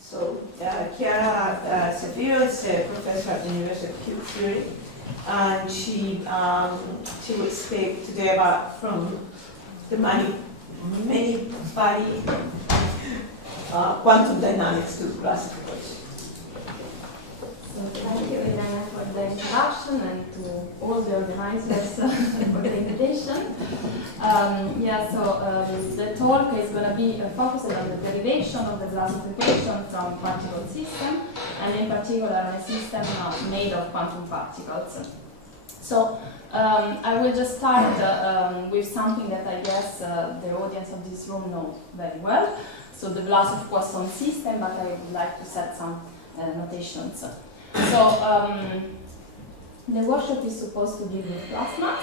Chiara Saffirio is a professor at the University of Kinetic Theory, and she will speak today about from the many body quantum dynamics to classification. So thank you, Elena, for the introduction and to all the organizers for the invitation. The talk is going to be focused on the derivation of the Vlasov equation from particle system, and in particular on a system made of quantum particles. So I will just start with something that I guess the audience of this room know very well. So the Vlasov Poisson system, but I would like to set some notations. So the workshop is supposed to deal with plasma.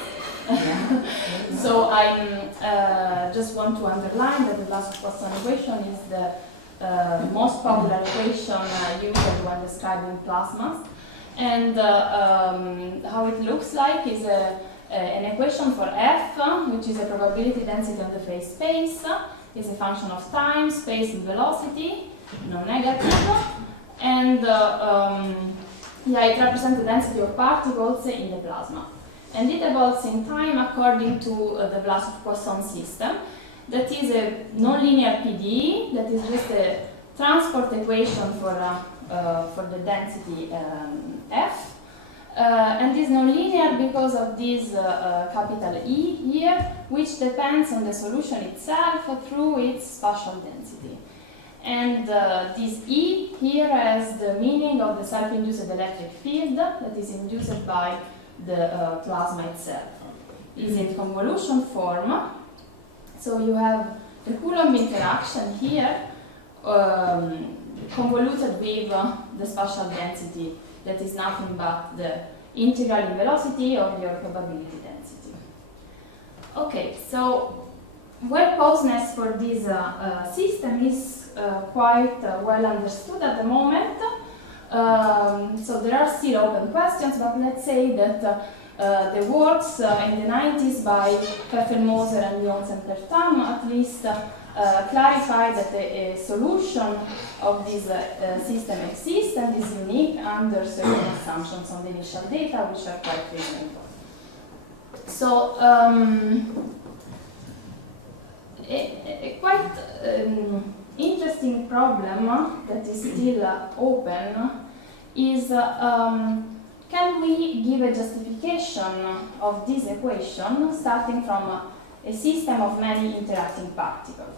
So I just want to underline that the Vlasov Poisson equation is the most popular equation used when describing plasmas. And how it looks like is an equation for F, which is a probability density of the phase space, is a function of time, space, and velocity, non-negative, and it represents the density of particles in the plasma. And it evolves in time according to the Vlasov Poisson system. That is a nonlinear PDE, that is just a transport equation for the density F. And is nonlinear because of this capital E here, which depends on the solution itself through its spatial density. And this E here has the meaning of the self-induced electric field that is induced by the plasma itself. Is in convolution form. So you have the Coulomb interaction here convoluted with the spatial density that is nothing but the integral in velocity of your probability density. Okay, so well posedness for this system is quite well understood at the moment. So there are still open questions, but let's say that the works in the 90s by Fefferman and Lyons and Pertam at least clarified that a solution of this system exists and is unique under certain assumptions on the initial data, which are quite reasonable. So a quite interesting problem that is still open is can we give a justification of this equation starting from a system of many interacting particles?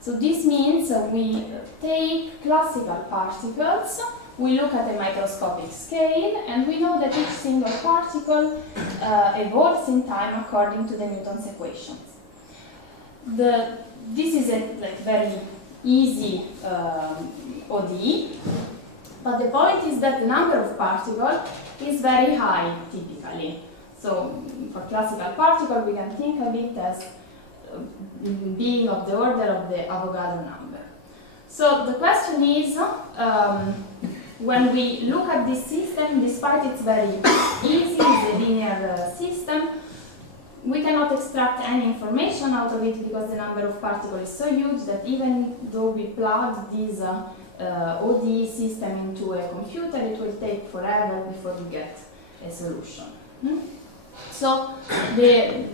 So this means we take classical particles, we look at a microscopic scale, and we know that each single particle evolves in time according to the Newton's equations. This is a very easy ODE, but the point is that the number of particles is very high typically. So for classical particle, we can think of it as being of the order of the Avogadro number. So the question is, when we look at this system, despite it's very easy, it's a linear system, we cannot extract any information out of it because the number of particles is so huge that even though we plug this ODE system into a computer, it will take forever before we get a solution. So the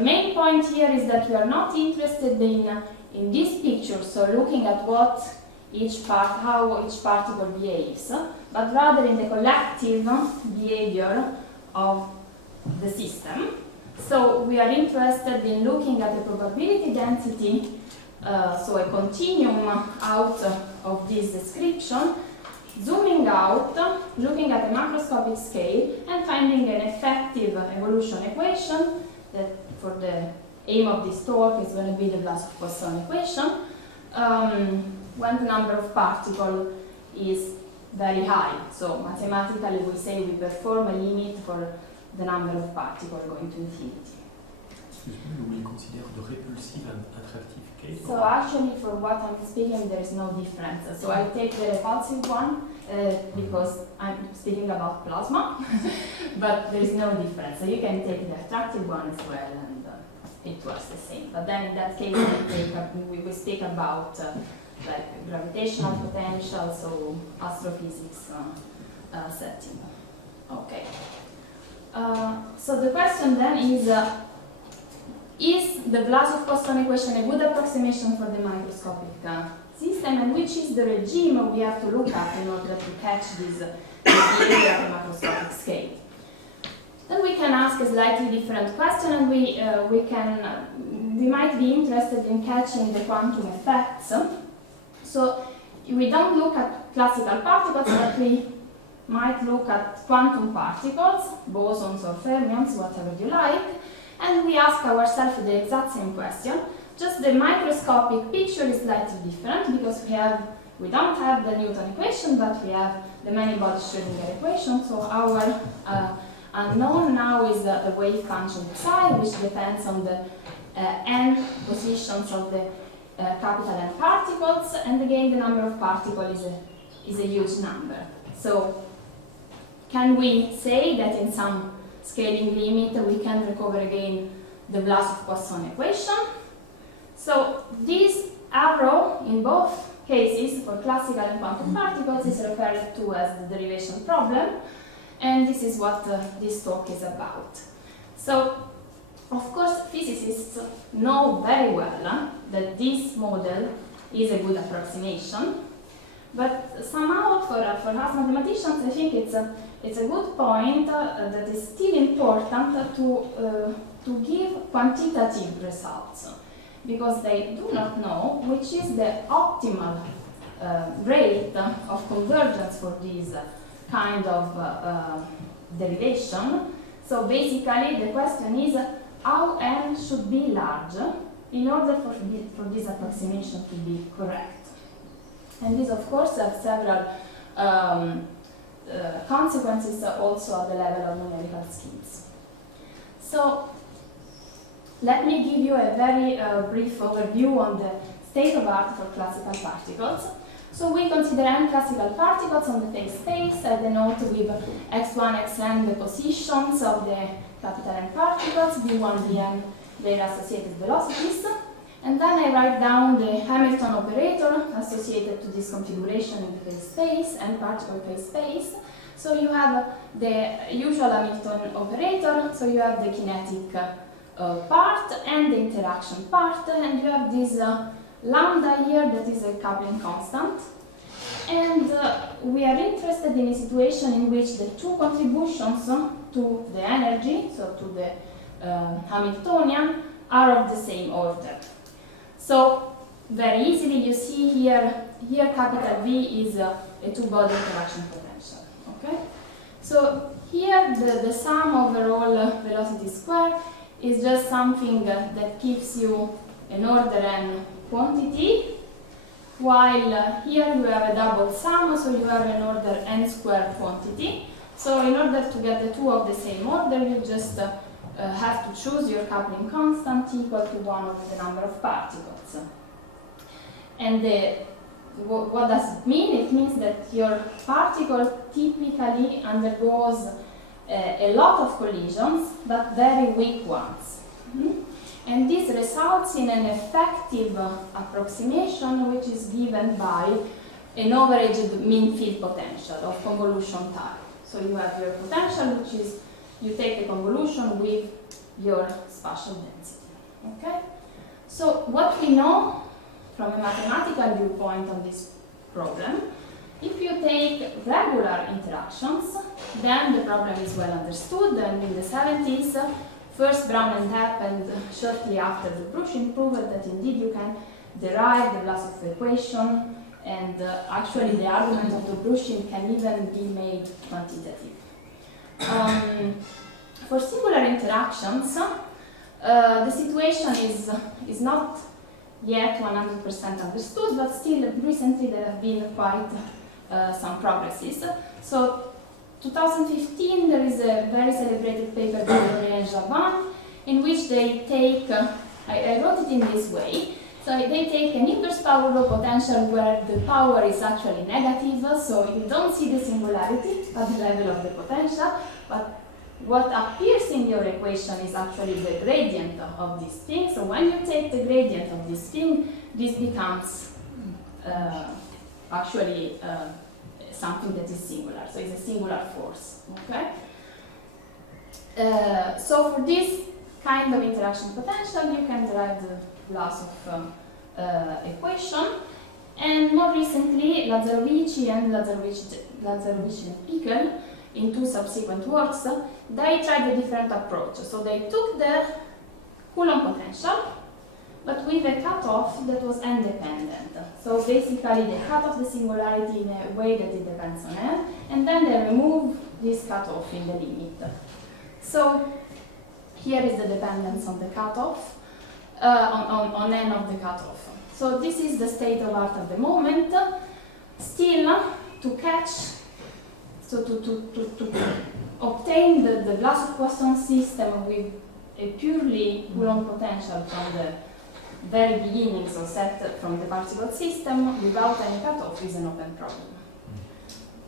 main point here is that we are not interested in this picture, so looking at how each particle behaves, but rather in the collective behavior of the system. So we are interested in looking at the probability density, so a continuum out of this description, zooming out, looking at the macroscopic scale, and finding an effective evolution equation that for the aim of this talk is going to be the Vlasov Poisson equation, when the number of particles is very high. So mathematically we say we perform a limit for the number of particles going to infinity. Excuse me, we consider the repulsive and attractive case? So actually for what I'm speaking there is no difference. So I take the repulsive one because I'm speaking about plasma, but there is no difference. So you can take the attractive one as well and it works the same. But then in that case we speak about like gravitational potential, so astrophysics setting. Okay. So the question then is the Vlasov-Poisson equation a good approximation for the microscopic system, and which is the regime we have to look at in order to catch this behavior at a macroscopic scale? Then we can ask a slightly different question, and we might be interested in catching the quantum effects. So we don't look at classical particles, but we might look at quantum particles, bosons or fermions, whatever you like, and we ask ourselves the exact same question. Just the microscopic picture is slightly different because we don't have the Newton equation, but we have the many-body Schrödinger equation. So our unknown now is the wave function psi, which depends on the n positions of the capital N particles, and again the number of particles is a huge number. So can we say that in some scaling limit we can recover again the Vlasov-Poisson equation? So this arrow in both cases for classical and quantum particles is referred to as the derivation problem, and this is what this talk is about. So, of course, physicists know very well that this model is a good approximation, but somehow for us mathematicians, I think it's a good point that is still important to give quantitative results, because they do not know which is the optimal rate of convergence for this kind of derivation. So basically the question is how n should be large in order for this approximation to be correct. And this of course has several consequences also at the level of numerical schemes. So let me give you a very brief overview on the state of art for classical particles. So we consider n classical particles on the phase space. I denote with x1, xn the positions of the capital N particles, v1, vn their associated velocities. And then I write down the Hamilton operator associated to this configuration in the phase space and particle phase space. So you have the usual Hamilton operator, so you have the kinetic part and the interaction part, and you have this lambda here that is a coupling constant. And we are interested in a situation in which the two contributions to the energy, so to the Hamiltonian, are of the same order. So very easily you see here capital V is a two-body interaction potential. Okay? So here the sum overall velocity square is just something that gives you an order n quantity, while here you have a double sum, so you have an order n squared quantity. So in order to get the two of the same order, you just have to choose your coupling constant equal to 1 over the number of particles. And what does it mean? It means that your particle typically undergoes a lot of collisions, but very weak ones. And this results in an effective approximation which is given by an averaged mean field potential of convolution type. So you have your potential, which is you take the convolution with your spatial density. Okay? So what we know from a mathematical viewpoint on this problem, if you take regular interactions, then the problem is well understood, and in the 70s, first Brown and Hepp, and shortly after the Brushin, proved that indeed you can derive the Vlasov equation, and actually the argument of the Brushin can even be made quantitative. For singular interactions, the situation is not yet 100% understood, but still recently there have been quite some progresses. So 2015 there is a very celebrated paper by Llave and Llave in which they take, I wrote it in this way, so they take an inverse power law potential where the power is actually negative, so you don't see the singularity at the level of the potential, but what appears in your equation is actually the gradient of this thing. So when you take the gradient of this thing, this becomes actually something that is singular, so it's a singular force, okay? So for this kind of interaction potential, you can derive the Vlasov equation, and more recently, Lazzarovici and Pichel, in two subsequent works, they tried a different approach. So they took the Coulomb potential, but with a cutoff that was n-dependent. So basically, they cut off the singularity in a way that it depends on n, and then they remove this cutoff in the limit. So here is the dependence on the cutoff, on n of the cutoff. So this is the state of art at the moment. Still, to catch, so to obtain the Vlasov-Poisson system with a purely Coulomb potential from the very beginning, so set from the particle system without any cutoff, is an open problem.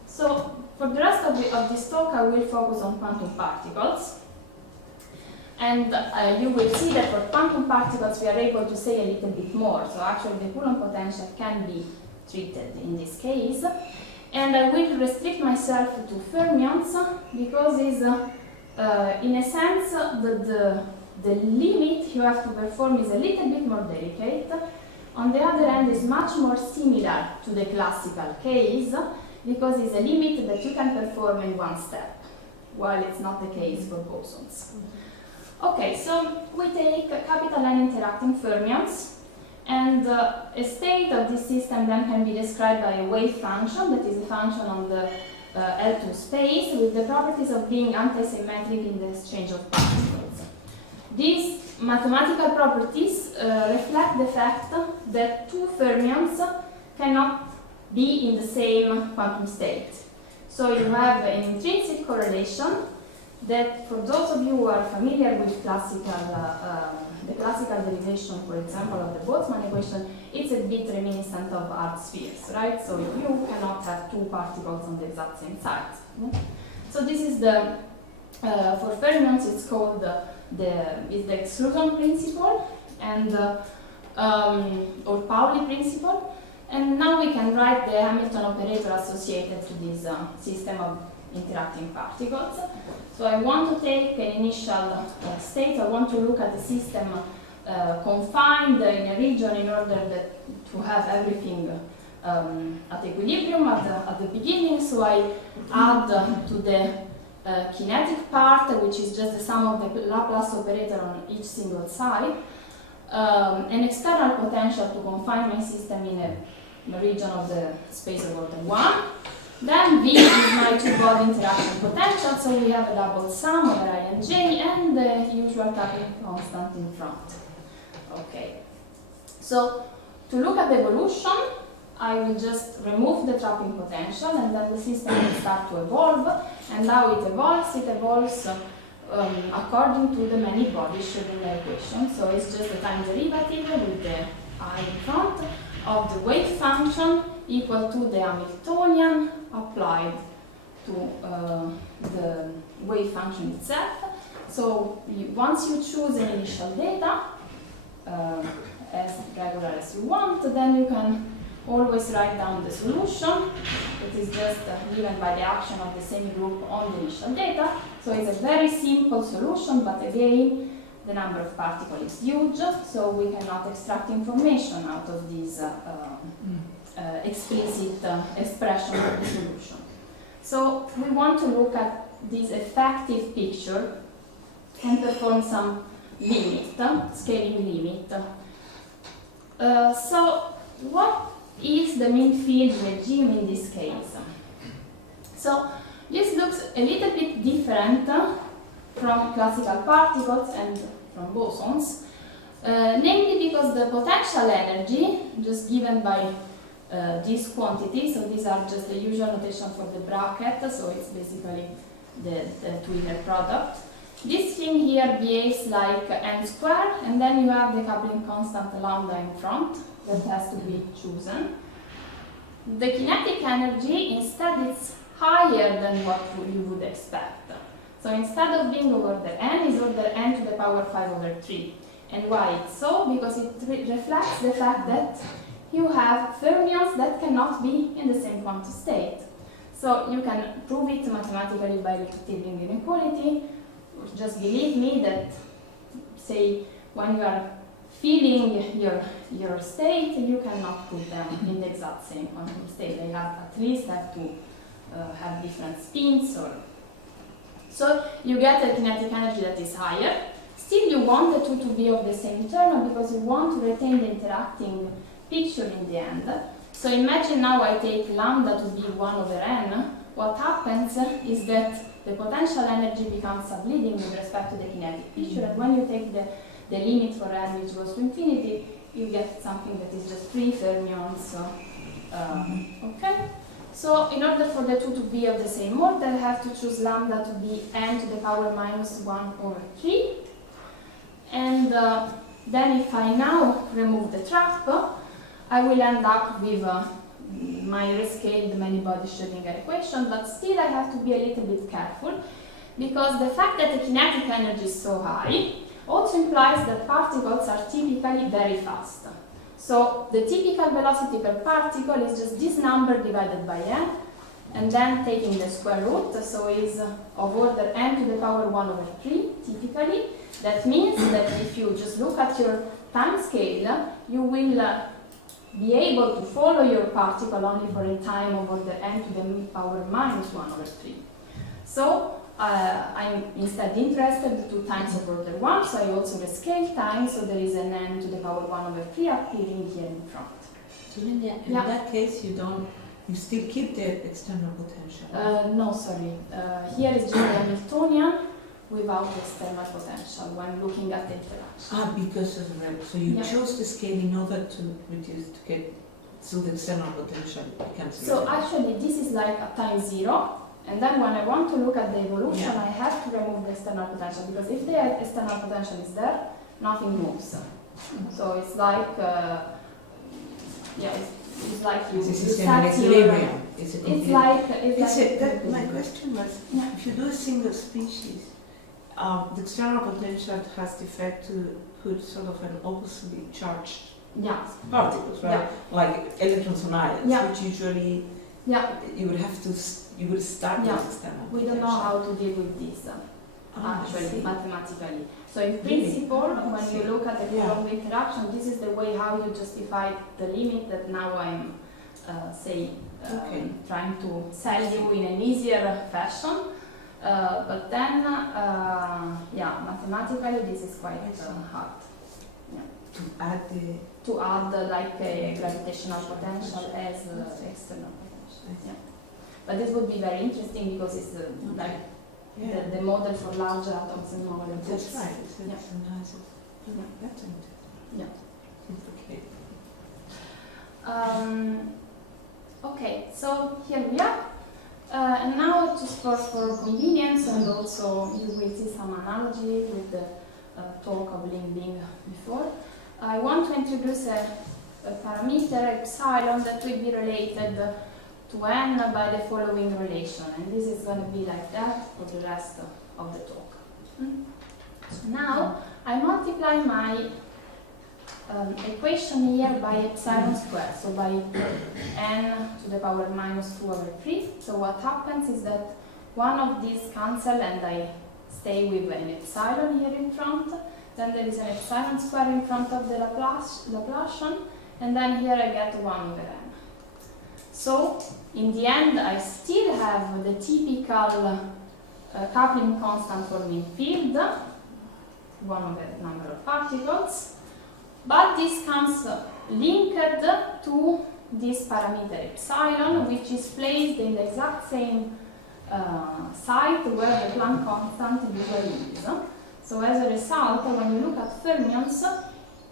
So for the rest of this talk, I will focus on quantum particles. And you will see that for quantum particles, we are able to say a little bit more. So actually, the Coulomb potential can be treated in this case. And I will restrict myself to fermions because it's, in a sense, the limit you have to perform is a little bit more delicate. On the other hand, it's much more similar to the classical case because it's a limit that you can perform in one step, while it's not the case for bosons. Okay, so we take capital N interacting fermions, and a state of this system then can be described by a wave function, that is a function on the L2 space with the properties of being antisymmetric in the exchange of particles. These mathematical properties reflect the fact that two fermions cannot be in the same quantum state. So you have an intrinsic correlation that, for those of you who are familiar with the classical derivation, for example, of the Boltzmann equation, it's a bit reminiscent of art spheres, right? So you cannot have two particles on the exact same side. So this is the, for fermions, it's called the exclusion principle, and or Pauli principle. And now we can write the Hamilton operator associated to this system of interacting particles. So I want to take an initial state. I want to look at the system confined in a region in order to have everything at equilibrium at the beginning. So I add to the kinetic part, which is just the sum of the Laplace operator on each single side, an external potential to confine my system in a region of the space of order 1. Then V is my two-body interaction potential, so we have a double sum over I and J, and the usual coupling constant in front. Okay. So to look at the evolution, I will just remove the trapping potential, and then the system will start to evolve. And now it evolves according to the many bodies shown in the equation. So it's just the time derivative with the I in front of the wave function equal to the Hamiltonian applied to the wave function itself. So once you choose an initial data, as regular as you want, then you can always write down the solution. It is just given by the action of the semigroup on the initial data. So it's a very simple solution, but again, the number of particles is huge, so we cannot extract information out of this explicit expression of the solution. So we want to look at this effective picture and perform some limit, scaling limit. So what is the mean field regime in this case? So this looks a little bit different from classical particles and from bosons, namely because the potential energy, just given by this quantity, so these are just the usual notation for the bracket, so it's basically the two inner product. This thing here behaves like n squared, and then you have the coupling constant lambda in front that has to be chosen. The kinetic energy, instead, is higher than what you would expect. So instead of being order n, is order n to the power 5/3. And why it's so? Because it reflects the fact that you have fermions that cannot be in the same quantum state. So you can prove it mathematically by retrieving inequality. Just believe me that, say, when you are feeling your state, you cannot put them in the exact same quantum state. They at least have to have different spins. So you get a kinetic energy that is higher. Still, you want the two to be of the same internal because you want to retain the interacting picture in the end. So imagine now I take lambda to be 1 over n. What happens is that the potential energy becomes subleading with respect to the kinetic picture, and when you take the limit for n which goes to infinity, you get something that is just 3 fermions. Okay? So in order for the two to be of the same order, I have to choose lambda to be n to the power minus 1 over 3. And then if I now remove the trap, I will end up with my rescaled many-body Schrödinger equation, but still I have to be a little bit careful, because the fact that the kinetic energy is so high also implies that particles are typically very fast. So the typical velocity per particle is just this number divided by n, and then taking the square root, so is of order n to the power 1 over 3, typically. That means that if you just look at your time scale, you will be able to follow your particle only for a time of order n to the power minus 1 over 3. So I'm instead interested 2 times of order 1, so I also rescale time, so there is an n to the power 1 over 3 appearing here in front. So in that case, you still keep the external potential? No, sorry. Here is just the Hamiltonian without external potential when looking at the interaction. Because of the so you chose the scale in order to reduce to get so the external potential becomes. So actually, this is like at time 0, and then when I want to look at the evolution, I have to remove the external potential, because if the external potential is there, nothing moves. So it's like it's like you start your. It's like my question was, if you do a single species, the external potential has the effect to put sort of an oppositely charged particles, right? Yeah. Like electrons on ions, which usually you would start with external We don't know how to deal with this actually mathematically. So in principle, when you look at the Coulomb interaction, this is the way how you justify the limit that now I'm trying to sell you in an easier fashion. But then, mathematically, this is quite hard. To add like a gravitational potential as external potential. Yeah. But this would be very interesting because it's the model for larger atoms and molecules. That's right. That's okay, so here we are. And now, just for convenience, and also you will see some analogy with the talk of Ling before, I want to introduce a parameter epsilon that will be related to n by the following relation, and this is going to be like that for the rest of the talk. So now I multiply my equation here by epsilon squared, so by n to the power minus 2 over 3. So what happens is that one of these cancel and I stay with an epsilon here in front. Then there is an epsilon square in front of the Laplacian, and then here I get 1 over n. So in the end, I still have the typical coupling constant for mean field, 1 over number of particles. But this comes linked to this parameter epsilon, which is placed in the exact same site where the Planck constant usually is. So as a result, when you look at fermions,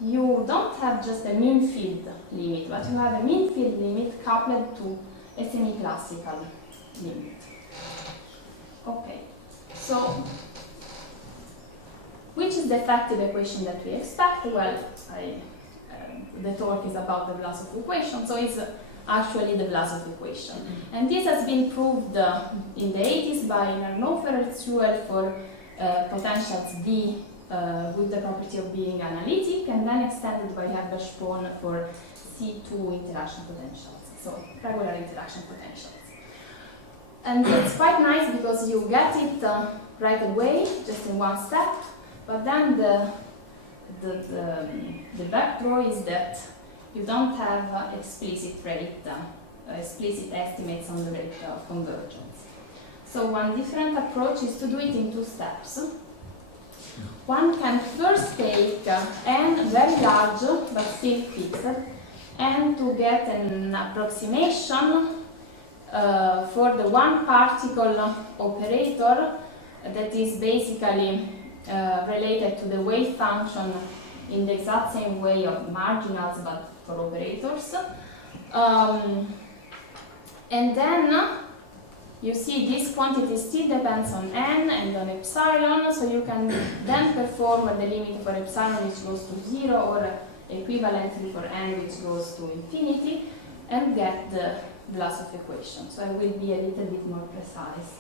you don't have just a mean field limit, but you have a mean field limit coupled to a semi-classical limit. Okay, so which is the effective equation that we expect? Well, the talk is about the Vlasov equation, so it's actually the Vlasov equation. And this has been proved in the 80s by Nernofer and Weyl for potentials B with the property of being analytic, and then extended by Herbert-Spohn for C2 interaction potentials, so regular interaction potentials. And it's quite nice because you get it right away, just in one step, but then the backdraw is that you don't have explicit estimates on the rate of convergence. So one different approach is to do it in two steps. One can first take n very large but still fixed, and to get an approximation for the one particle operator that is basically related to the wave function in the exact same way of marginals but for operators. And then you see this quantity still depends on n and on epsilon, so you can then perform the limit for epsilon which goes to 0 or equivalently for n which goes to infinity and get the Vlasov equation. So I will be a little bit more precise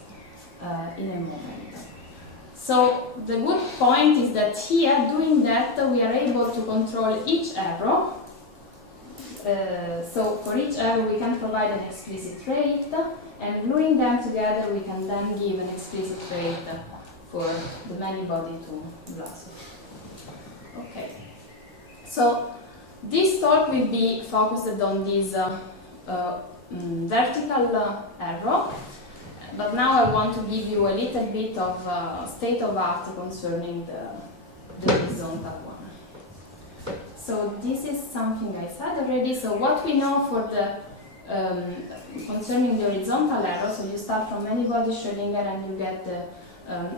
in a moment. So the good point is that here, doing that, we are able to control each error. So for each error we can provide an explicit rate, and gluing them together we can then give an explicit rate for the many-body to Vlasov. Okay. So this talk will be focused on this vertical arrow, but now I want to give you a little bit of state of art concerning the horizontal one. So this is something I said already. So what we know for the concerning the horizontal arrow, so you start from many-body Schrödinger and you get the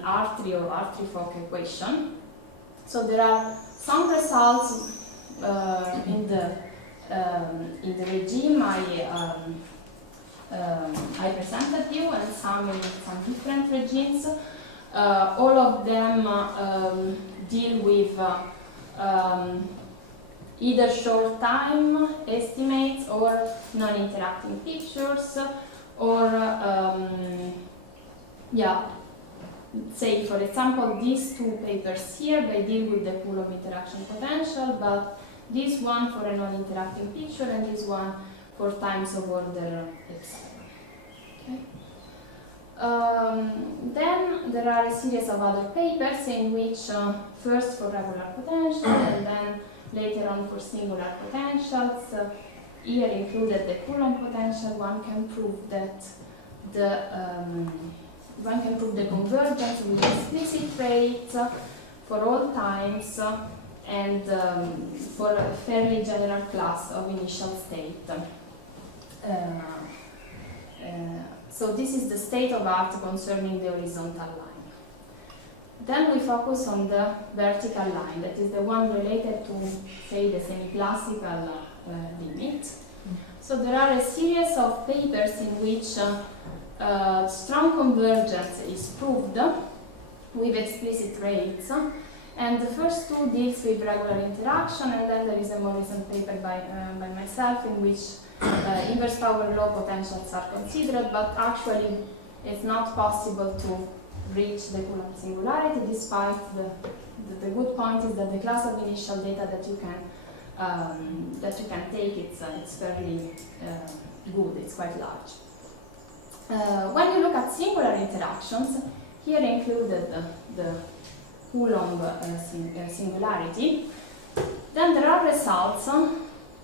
Hartree or Hartree-Fock equation. So there are some results in the regime I presented you, and some in some different regimes. All of them deal with either short time estimates or non-interacting pictures, or say for example these two papers here, they deal with the Coulomb interaction potential, but this one for a non-interacting picture and this one for times of order epsilon. Okay. Then there are a series of other papers in which first for regular potential and then later on for singular potentials, here included the Coulomb potential, one can prove that the convergence with explicit rates for all times and for a fairly general class of initial state. So this is the state of art concerning the horizontal line. Then we focus on the vertical line, that is the one related to, say, the semiclassical limit. So there are a series of papers in which strong convergence is proved with explicit rates. And the first two deals with regular interaction, and then there is a more recent paper by myself in which inverse power law potentials are considered, but actually it's not possible to reach the Coulomb singularity, despite the good point is that the class of initial data that you can take, it's fairly good, it's quite large. When you look at singular interactions, here included the Coulomb singularity, then there are results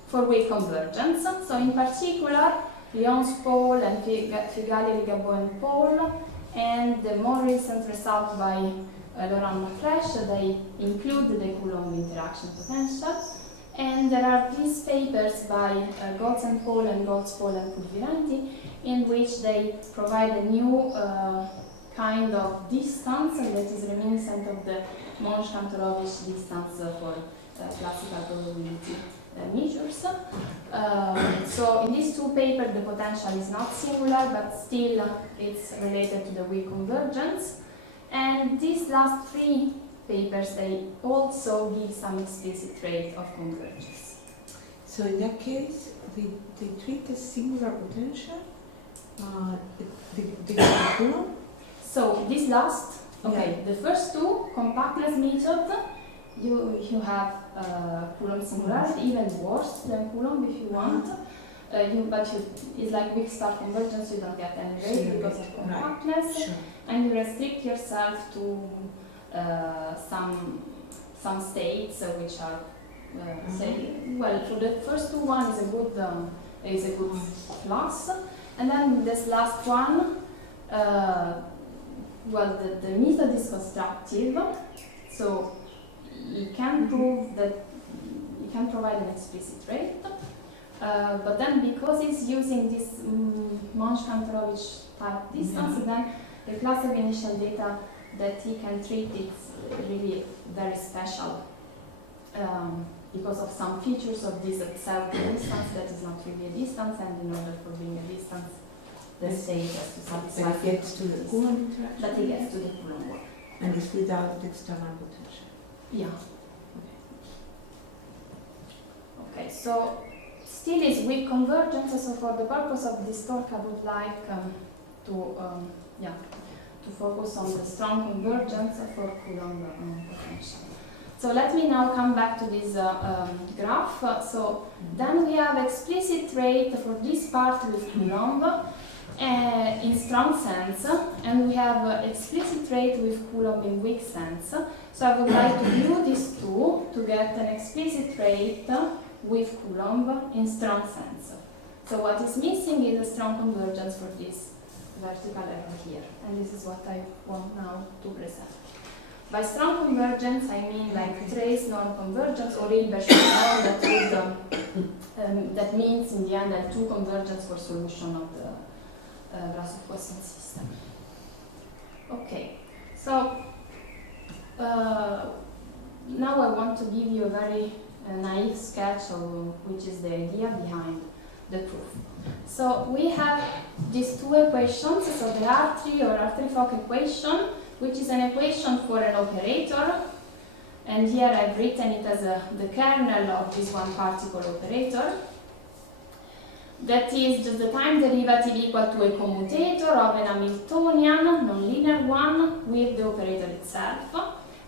for weak convergence. So in particular, Lyon's pole and Figali-Ligabot and pole, and the more recent result by Laurent Maclèche, they include the Coulomb interaction potential. And there are these papers by Goltz and Paul and Pulvirenti, in which they provide a new kind of distance that is reminiscent of the Monch-Kantorovich distance for classical probability measures. So in these two papers the potential is not singular, but still it's related to the weak convergence. And these last three papers, they also give some explicit rate of convergence. So in that case, they treat the singular potential, the Coulomb. So this last, okay, the first two, compactness method, you have Coulomb singularity, even worse than Coulomb if you want. It's like weak star convergence, you don't get any rate because of compactness, Sure. and you restrict yourself to some states which are say, well, for the first two one is a good plus, and then this last one, well, the method is constructive, so you can prove that you can provide an explicit rate, but then because it's using this Monch-Kantorovich type distance, then the class of initial data that he can treat is really very special because of some features of this pseudo distance that is not really a distance, and in order for being a distance, the state has to satisfy. But it gets to the Coulomb interaction? But it gets to the Coulomb work. And it's without the external potential? Yeah. Okay, so still is weak convergence, so for the purpose of this talk I would like to focus on the strong convergence for Coulomb potential. So let me now come back to this graph. So then we have explicit rate for this part with Coulomb in strong sense, and we have explicit rate with Coulomb in weak sense. So I would like to view these two to get an explicit rate with Coulomb in strong sense. So what is missing is a strong convergence for this vertical error here, and this is what I want now to present. By strong convergence, I mean like trace norm convergence or inversion norm that would, that means in the end L2 convergence for solution of the Vlasov question system. Okay, so now I want to give you a very naive sketch of which is the idea behind the proof. So we have these two equations, so the Hartree or Hartree-Fock equation, which is an equation for an operator, and here I've written it as the kernel of this one particle operator. That is just the time derivative equal to a commutator of an Hamiltonian nonlinear one with the operator itself.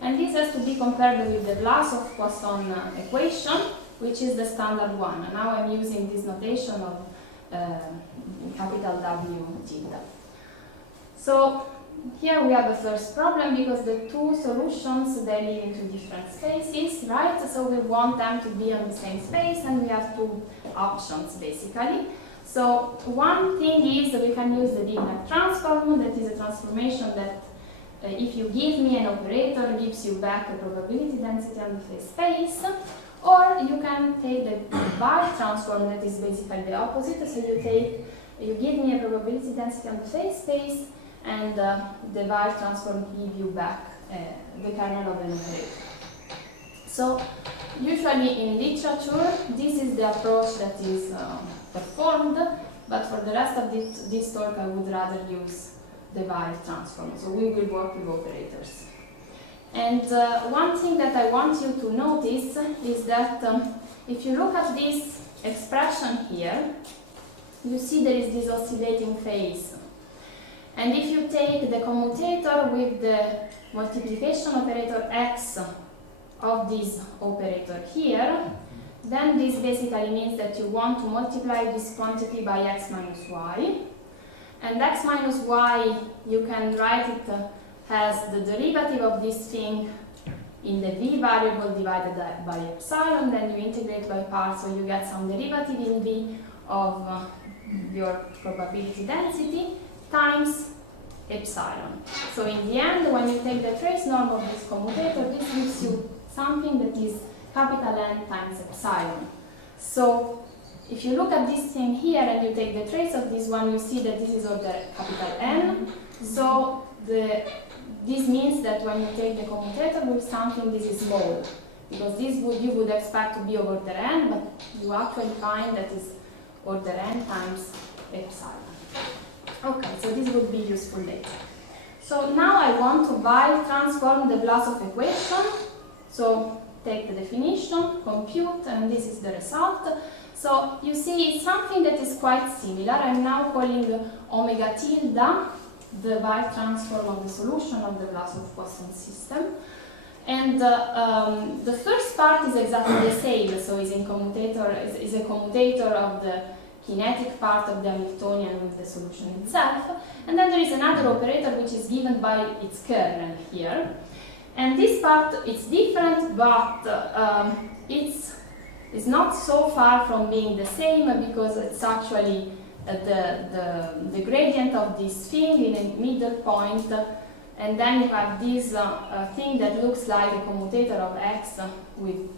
And this has to be compared with the Vlasov Poisson equation, which is the standard one. And now I'm using this notation of capital W tilde. So here we have the first problem because the two solutions, they live in two different spaces, right? So we want them to be on the same space, and we have two options basically. So one thing is that we can use the Wigner transform, that is a transformation that if you give me an operator, gives you back a probability density on the phase space, or you can take the Weyl transform, that is basically the opposite. So you give me a probability density on the phase space, and the Weyl transform give you back the kernel of an operator. So usually in literature, this is the approach that is performed, but for the rest of this talk, I would rather use the Weyl transform. So we will work with operators. And one thing that I want you to notice is that if you look at this expression here, you see there is this oscillating phase. And if you take the commutator with the multiplication operator x of this operator here, then this basically means that you want to multiply this quantity by x minus y. And x minus y, you can write it as the derivative of this thing in the v variable divided by epsilon, then you integrate by parts, so you get some derivative in v of your probability density times epsilon. So in the end, when you take the trace norm of this commutator, this gives you something that is capital N times epsilon. So if you look at this thing here and you take the trace of this one, you see that this is order capital N. So this means that when you take the commutator with something, this is small, because this you would expect to be of order N, but you actually find that is order N times epsilon. Okay, so this would be useful later. So now I want to Weyl transform the Vlasov equation. So take the definition, compute, and this is the result. So you see it's something that is quite similar. I'm now calling omega tilde the Weyl transform of the solution of the Vlasov Poisson system. And the first part is exactly the same, so is a commutator of the kinetic part of the Hamiltonian with the solution itself. And then there is another operator which is given by its kernel here. And this part is different, but it's not so far from being the same because it's actually the gradient of this thing in a middle point, and then you have this thing that looks like a commutator of x with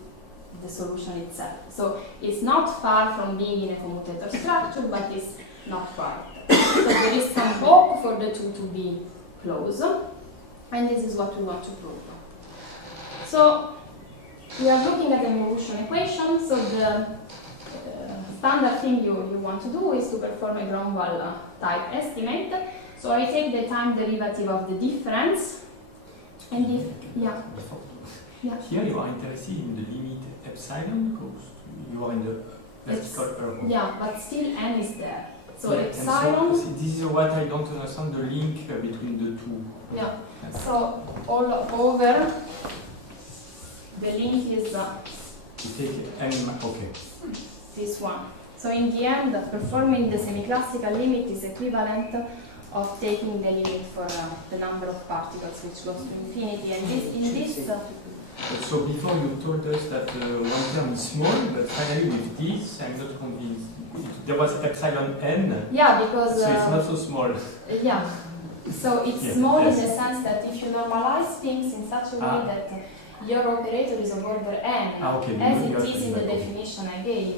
the solution itself. So it's not far from being in a commutator structure, but it's not quite. So there is some hope for the two to be close, and this is what we want to prove. So we are looking at the evolution equation. So the standard thing you want to do is to perform a Grönwall type estimate. So I take the time derivative of the difference, and if Here you are interested in the limit epsilon because you are in the classical error. Yeah, but still n is there. So yeah, epsilon. So this is what I don't understand, the link between the two. Yeah. So all over the link is You take n. Okay. this one. So in the end, performing the semiclassical limit is equivalent of taking the limit for the number of particles which goes to infinity. And this so before you told us that one term is small, but finally with this, I'm not convinced. There was epsilon n. Yeah, because so it's not so small. Yeah. So it's small in the sense that if you normalize things in such a way that your operator is of order n, as it is in the definition I gave,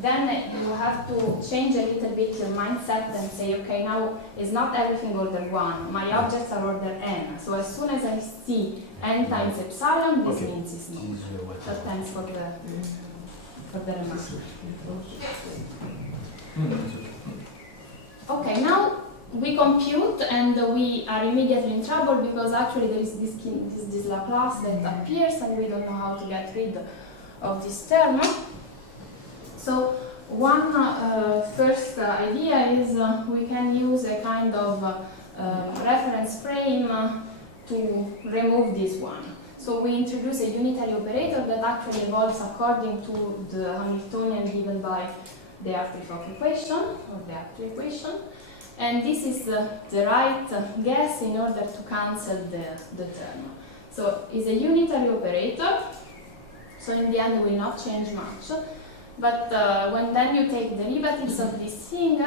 then you have to change a little bit your mindset and say, okay, now it's not everything order 1, my objects are order n. So as soon as I see n times epsilon, this means it's not. So thanks for the remark. Okay, now we compute and we are immediately in trouble because actually there is this Laplace that appears and we don't know how to get rid of this term. So one first idea is we can use a kind of reference frame to remove this one. So we introduce a unitary operator that actually evolves according to the Hamiltonian given by the Hartree-Fock equation, or the Hartree equation. And this is the right guess in order to cancel the term. So it's a unitary operator, so in the end it will not change much. But when then you take derivatives of this thing,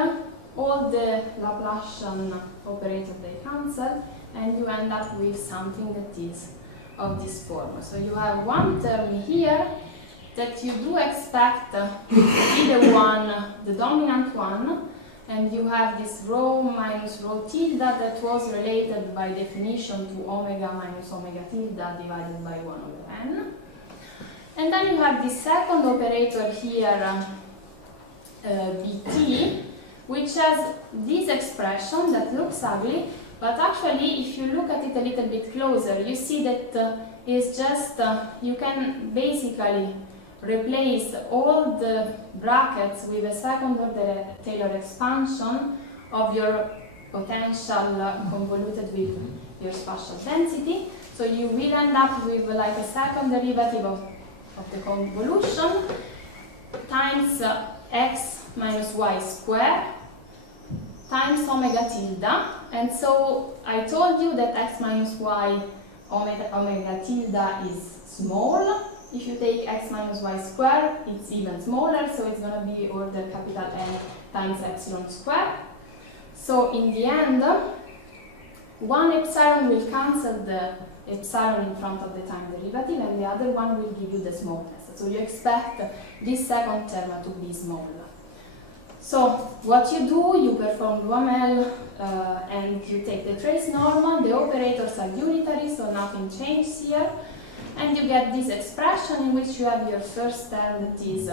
all the Laplacian operators they cancel, and you end up with something that is of this form. So you have one term here that you do expect to be the dominant one, and you have this rho minus rho tilde that was related by definition to omega minus omega tilde divided by 1 over n. And then you have the second operator here, bt, which has this expression that looks ugly, but actually if you look at it a little bit closer, you see that it's just, you can basically replace all the brackets with a second order Taylor expansion of your potential convoluted with your spatial density. So you will end up with like a second derivative of the convolution times x minus y squared times omega tilde. And so I told you that x minus y omega tilde is small. If you take x minus y squared, it's even smaller, so it's going to be order capital N times epsilon squared. So in the end, one epsilon will cancel the epsilon in front of the time derivative, and the other one will give you the smallness. So you expect this second term to be smaller. So what you do, you perform UML and you take the trace normal. The operators are unitary, so nothing changes here. And you get this expression in which you have your first term that is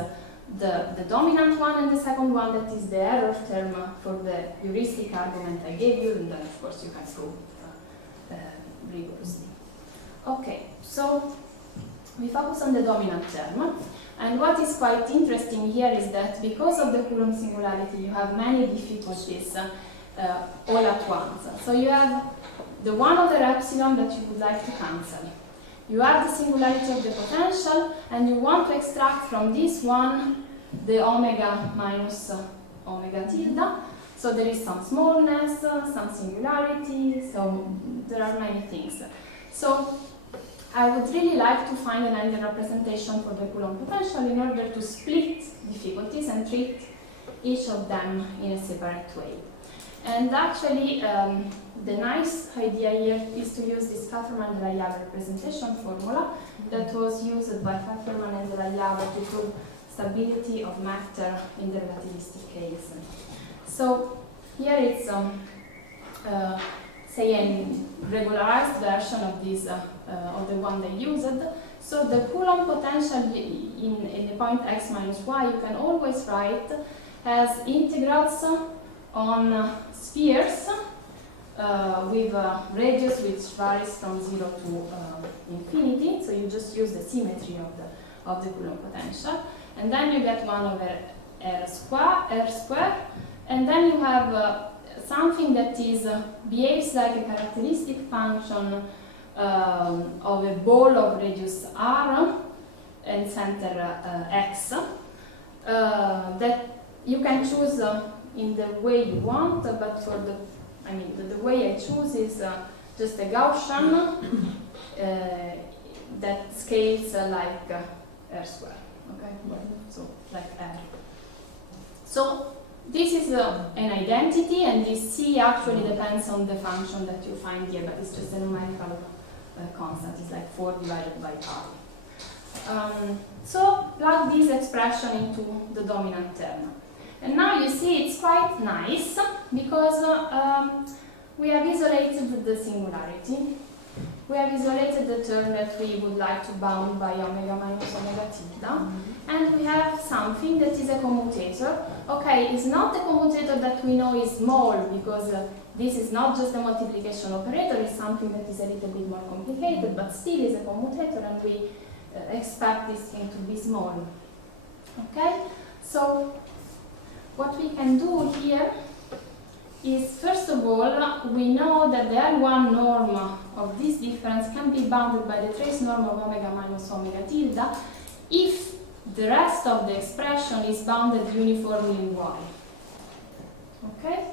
the dominant one, and the second one that is the error term for the heuristic argument I gave you, and then of course you can prove rigorously. Okay, so we focus on the dominant term, and what is quite interesting here is that because of the Coulomb singularity you have many difficulties all at once. So you have the 1 over epsilon that you would like to cancel. you have the singularity of the potential, and you want to extract from this one the omega minus omega tilde. So there is some smallness, some singularity, so there are many things. So I would really like to find an ideal representation for the Coulomb potential in order to split difficulties and treat each of them in a separate way. And actually, the nice idea here is to use this Fefferman and Llave representation formula that was used by Fefferman and Llave to prove stability of matter in the relativistic case. So here it's say a regularized version of this of the one they used. So the Coulomb potential in the point x minus y you can always write as integrals on spheres with a radius which varies from 0 to infinity. So you just use the symmetry of the Coulomb potential, and then you get 1 over r square, and then you have something that behaves like a characteristic function of a ball of radius r and center x that you can choose in the way you want, but for the way I choose is just a Gaussian that scales like r square, okay? So like r. So this is an identity, and this c actually depends on the function that you find here, but it's just a numerical constant. It's like 4 divided by pi. So plug this expression into the dominant term. And now you see it's quite nice because we have isolated the singularity. We have isolated the term that we would like to bound by omega minus omega tilde. And we have something that is a commutator. Okay, it's not the commutator that we know is small, because this is not just a multiplication operator, it's something that is a little bit more complicated, but still is a commutator, and we expect this thing to be small. Okay, so what we can do here is, first of all, we know that the L1 norm of this difference can be bounded by the trace norm of omega minus omega tilde if the rest of the expression is bounded uniformly in y. Okay?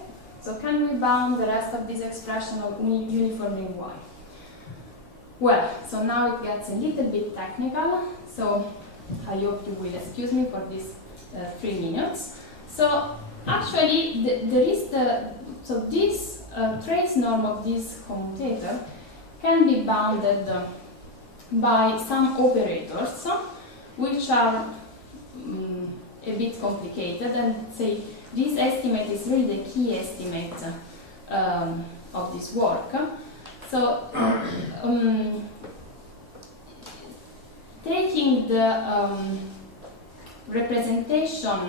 So can we bound the rest of this expression uniformly in y? Well, so now it gets a little bit technical, so I hope you will excuse me for these 3 minutes. So actually, there is this trace norm of this commutator can be bounded by some operators, which are a bit complicated, and say this estimate is really the key estimate of this work. So taking the representation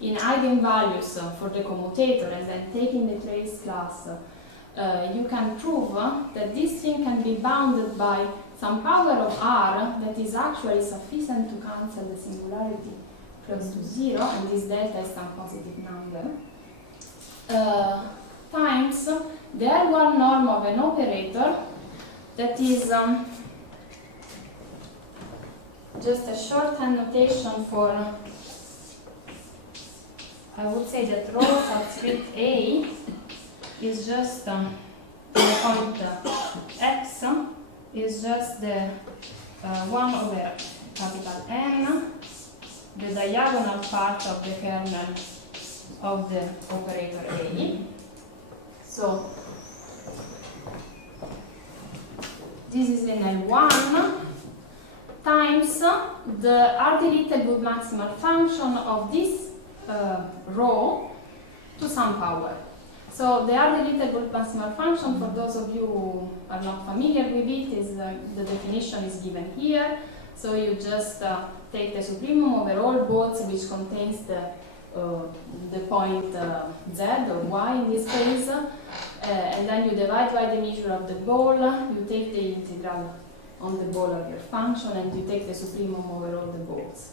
in eigenvalues for the commutator and then taking the trace class, you can prove that this thing can be bounded by some power of r that is actually sufficient to cancel the singularity close to 0, and this delta is some positive number, times the L1 norm of an operator that is just a shorthand notation for, I would say that rho subscript A is just the point x is just the 1 over capital N, the diagonal part of the kernel of the operator A. So this is in L1 times the R deleted good maximal function of this rho to some power. So the R deleted good maximal function, for those of you who are not familiar with it, is the definition is given here. So you just take the supremum over all balls which contains the point z or y in this case, and then you divide by the measure of the ball, you take the integral on the ball of your function, and you take the supremum over all the balls.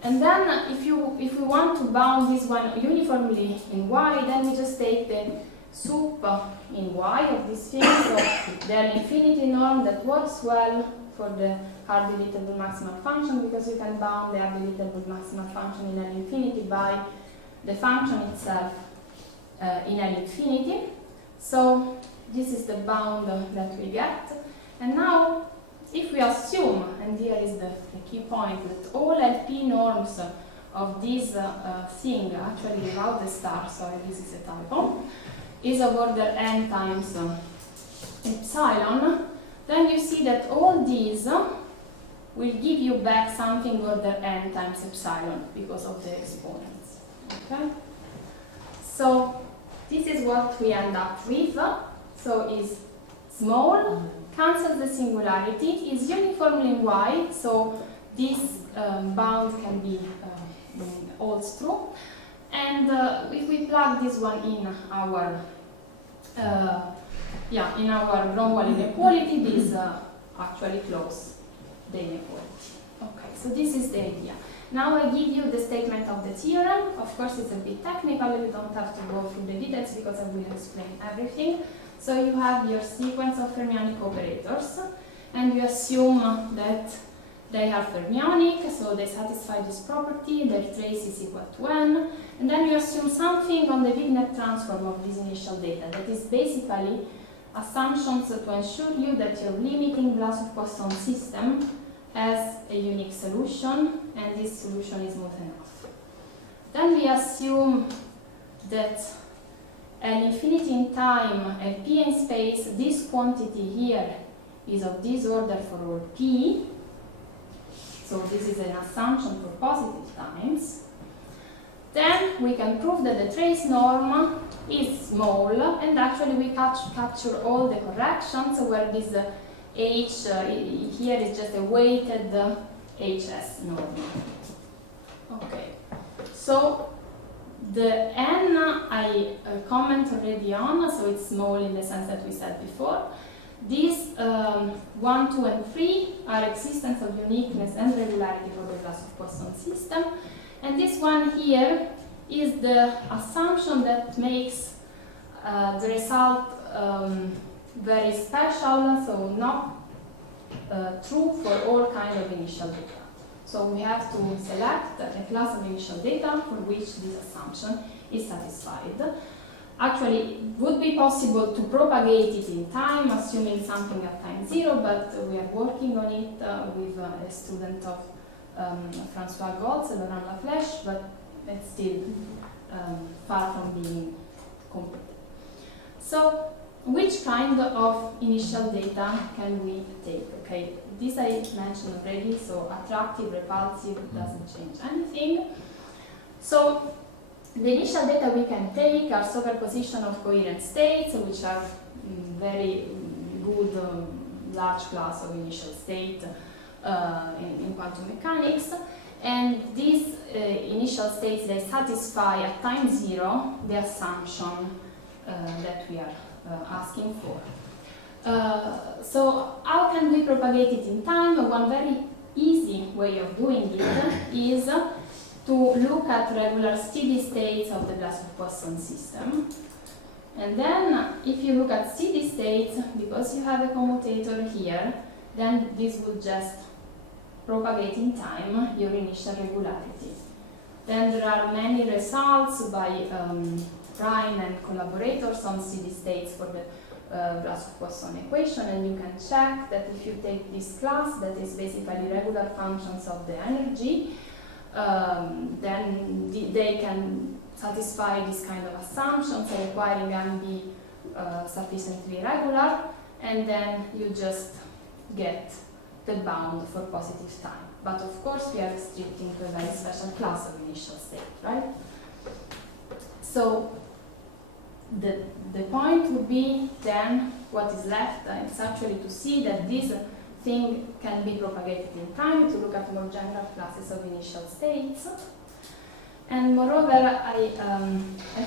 And then if we want to bound this one uniformly in y, then we just take the soup in Y of this thing, so the infinity norm that works well for the R-deletable maximal function, because you can bound the R-deletable maximal function in L infinity by the function itself in L infinity. So this is the bound that we get. And now, if we assume, and here is the key point, that all LP norms of this thing, actually without the star, sorry, this is a typo, is of order n times epsilon, then you see that all these will give you back something order n times epsilon because of the exponents. Okay? So this is what we end up with. So is small, cancels the singularity, is uniformly in Y, so this bound can be holds true. And if we plug this one in our Grönwall inequality, this actually close the inequality. Okay, so this is the idea. Now I give you the statement of the theorem. Of course, it's a bit technical. You don't have to go through the details because I will explain everything. So you have your sequence of fermionic operators, and you assume that they are fermionic, so they satisfy this property, their trace is equal to n, and then you assume something on the Wigner transform of this initial data. That is basically assumptions to ensure you that your limiting Vlasov system has a unique solution, and this solution is smooth enough. Then we assume that L infinity in time and P in space, this quantity here is of this order for all P. So this is an assumption for positive times. Then we can prove that the trace norm is small, and actually we capture all the corrections where this H here is just a weighted HS norm. Okay, so the N I comment already on, so it's small in the sense that we said before. These 1, 2, and 3 are existence of uniqueness and regularity for the Vlasov system. And this one here is the assumption that makes the result very special, so not true for all kinds of initial data. So we have to select a class of initial data for which this assumption is satisfied. Actually, it would be possible to propagate it in time, assuming something at time 0, but we are working on it with a student of François Goltz and Laurent Laflèche, but it's still far from being complete. So, which kind of initial data can we take? Okay, this I mentioned already, so attractive, repulsive, doesn't change anything. So, the initial data we can take are superposition of coherent states, which are very good large class of initial state in quantum mechanics. And these initial states, they satisfy at time 0 the assumption that we are asking for. So how can we propagate it in time? One very easy way of doing it is to look at regular steady states of the Vlasov system. And then, if you look at steady states, because you have a commutator here, then this would just propagate in time your initial regularity. Then there are many results by Prime and collaborators on steady states for the Vlasov equation, and you can check that if you take this class, that is basically regular functions of the energy, then they can satisfy this kind of assumptions, requiring M be sufficiently regular, and then you just get the bound for positive time. But of course, we are restricting to a very special class of initial state, right? So the point would be then what is left is actually to see that this thing can be propagated in time, to look at more general classes of initial states. And moreover, I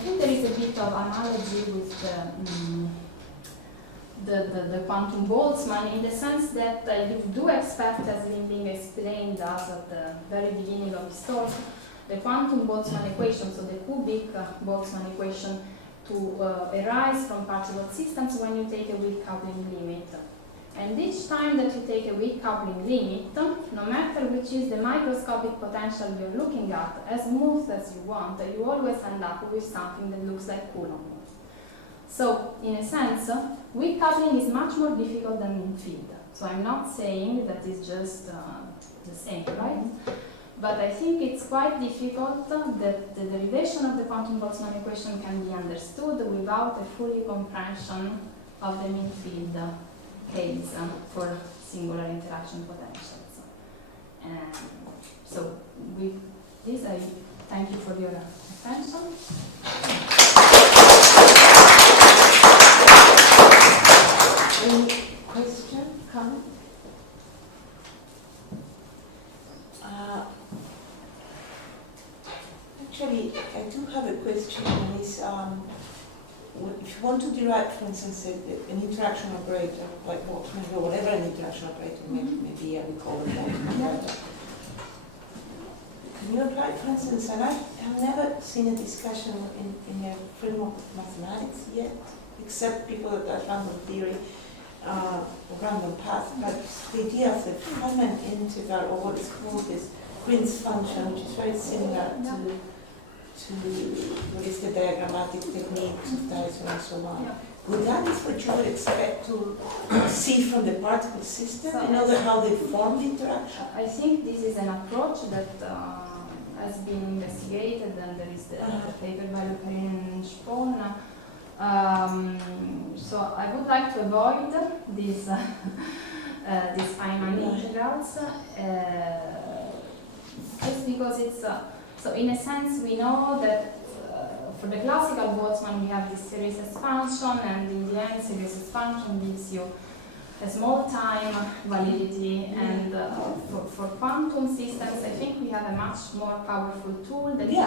think there is a bit of analogy with the quantum Boltzmann, in the sense that you do expect, as Limbing explained us at the very beginning of his talk, the quantum Boltzmann equation, so the cubic Boltzmann equation, to arise from particle systems when you take a weak coupling limit. And each time that you take a weak coupling limit, no matter which is the microscopic potential you're looking at, as smooth as you want, you always end up with something that looks like Coulomb. So, in a sense, weak coupling is much more difficult than mean field. So I'm not saying that it's just the same, right? But I think it's quite difficult that the derivation of the quantum Boltzmann equation can be understood without a fully comprehension of the mean field case for singular interaction potentials. And so with this, I thank you for your attention. Any question, comment? Actually, I do have a question on this. If you want to derive, for instance, an interaction operator, like Boltzmann or whatever an interaction operator maybe we call it Boltzmann operator. Can you apply, for instance, and I have never seen a discussion in the framework of mathematics yet, except people that are random theory or random path, but the idea of the Fermionic integral, or what is called this Green's function, which is very similar to what is the diagrammatic techniques of Dyson and so on. Yeah. Would that is what you would expect to see from the particle system, in order how they form the interaction? I think this is an approach that has been investigated, and there is the paper by Lucarin and Spohn. So I would like to avoid these Feynman integrals, just because it's so in a sense we know that for the classical Boltzmann we have this series expansion, and in the end series expansion gives you a small time validity, and for quantum systems I think we have a much more powerful tool that is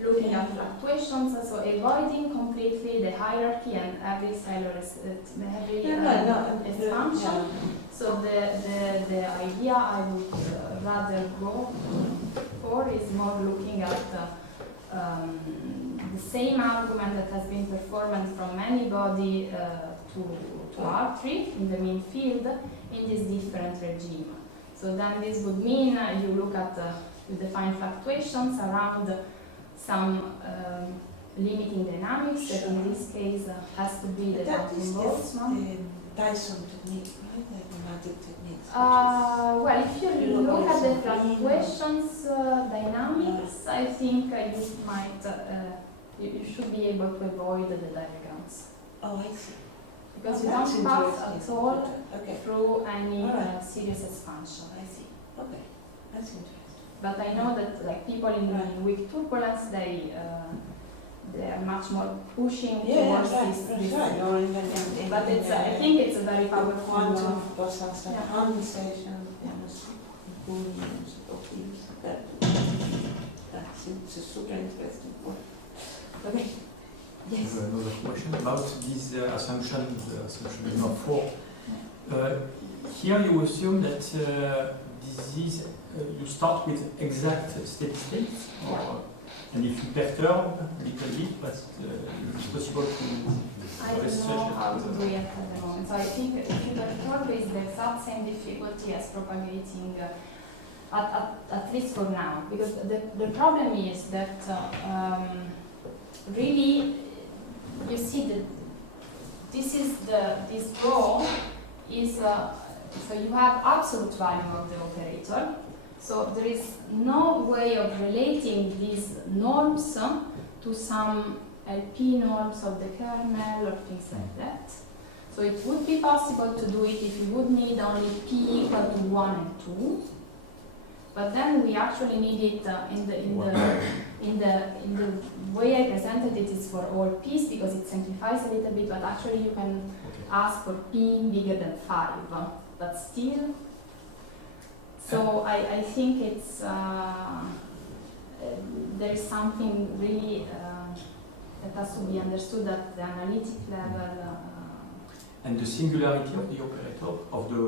looking at fluctuations, so avoiding completely the hierarchy and every cellular expansion. So the idea I would rather go for is more looking at the same argument that has been performed from any-body to Hartree in the mean field in this different regime. So then this would mean you look at, you define fluctuations around some limiting dynamics, that in this case has to be the quantum Boltzmann. The Dyson technique, right? The diagrammatic techniques. Well, if you look at the fluctuations dynamics, I think you might, you should be able to avoid the diagrams. Oh, I see. Because you don't pass at all through any series expansion. I see. Okay, that's interesting. But I know that like people in weak turbulence, they are much more pushing towards this. Right. Or even but it's I think it's a very powerful quantum condensation. It's a super interesting point. Okay. Yes. Another question about this assumption number 4. Here you assume that this is you start with exact steady states, and if you perturb a little bit, but it's possible to. I don't know how to do it at the moment. So I think if you perturb is the exact same difficulty as propagating, at least for now, because the problem is that really you see that this rho is so you have absolute value of the operator. So there is no way of relating these norms to some LP norms of the kernel or things like that. So it would be possible to do it if you would need only P equal to 1 and 2. But then we actually need it in the way I presented it is for all P's, because it simplifies a little bit, but actually you can ask for P bigger than 5, but still. So I think it's there is something really that has to be understood at the analytic level. And the singularity of the operator of the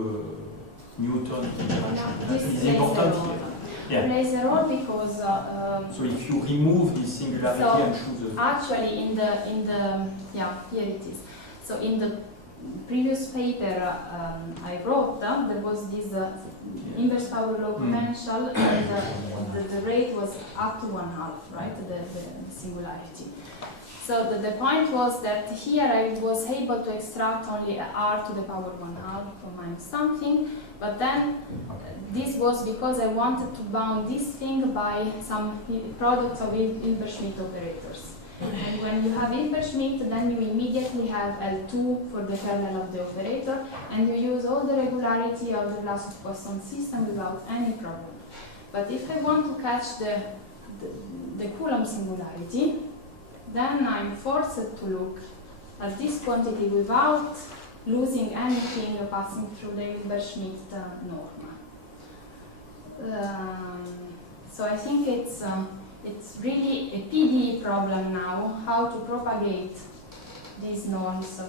Newton interaction is important here. Yeah. plays a role because So if you remove this singularity So, and choose a... actually in the yeah, here it is. So in the previous paper I wrote, there was this inverse power law potential, and the rate was up to 1/2, right? The singularity. So the point was that here I was able to extract only r to the power 1/2 or minus something, but then this was because I wanted to bound this thing by some product of Hilbert-Schmidt operators. And when you have Hilbert-Schmidt, then you immediately have L2 for the kernel of the operator, and you use all the regularity of the Vlasov-Poisson system without any problem. But if I want to catch the Coulomb singularity, then I'm forced to look at this quantity without losing anything passing through the Hilbert-Schmidt norm. So I think it's really a PDE problem now, how to propagate these norms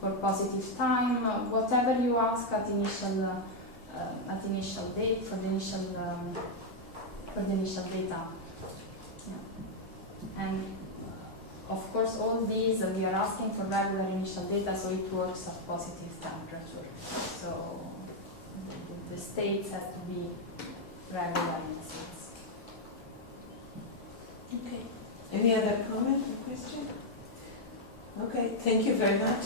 for positive time, whatever you ask at initial date for the initial data. Yeah. And of course, all these we are asking for regular initial data, so it works at positive temperature. So the states have to be regular in a sense. Okay. Any other comment or question? Okay, thank you very much.